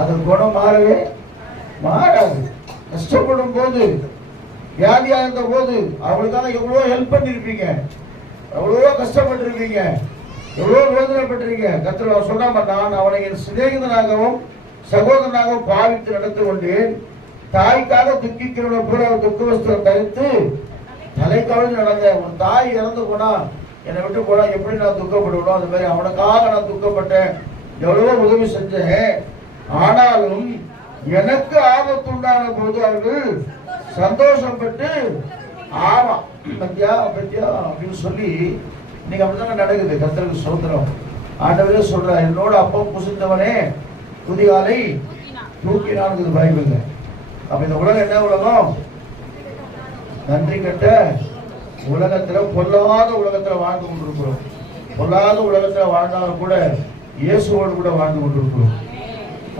அது குணம் மாறவே மாறாது. கஷ்டப்படும் போது, வியாதியா இருந்த போது அவங்களுக்காக எவ்வளோ ஹெல்ப் பண்ணிருப்பீங்க, எவ்வளவோ கஷ்டப்பட்டிருப்பீங்க, எவ்வளோ வேதனைப்பட்டிருக்கீங்க. கர்த்தர் சொன்ன நான் அவனை என் சிநேகிதனாகவும் சகோதரனாகவும் பாவித்து நடந்து கொண்டேன். தாய்க்காக துக்கிக்கிறவனை கூட துக்க வஸ்திரம் தரித்து தலை கவிழ்ந்து நடந்த. உன் தாய் இறந்து போனா, என்னை விட்டு போனா எப்படி நான் துக்கப்படுவனோ அது மாதிரி அவனுக்காக நான் துக்கப்பட்டேன், எவ்வளவோ உதவி செஞ்சேன். ஆனாலும் எனக்கு ஆபத்து உண்டான போது அவர்கள் சந்தோஷப்பட்டு ஆமா பத்தியா பத்தியா அப்படின்னு சொல்லி நீங்க அப்படித்தானே நடக்குது. கர்த்தருக்கு ஸ்தோத்திரம். ஆண்டவரே சொல்ற, என்னோட அப்பம் புசித்தவனே குதிகாலை தூக்கினான்னு பைபிள்ல. அப்ப இந்த உலகம் என்ன உலகம்? நன்றி கட்ட உலகத்துல, பொல்லாத உலகத்துல வாழ்ந்து கொண்டிருக்கிறோம். பொல்லாத உலகத்துல வாழ்ந்தாலும் கூட இயேசுவோடு கூட வாழ்ந்து கொண்டிருக்கிறோம்.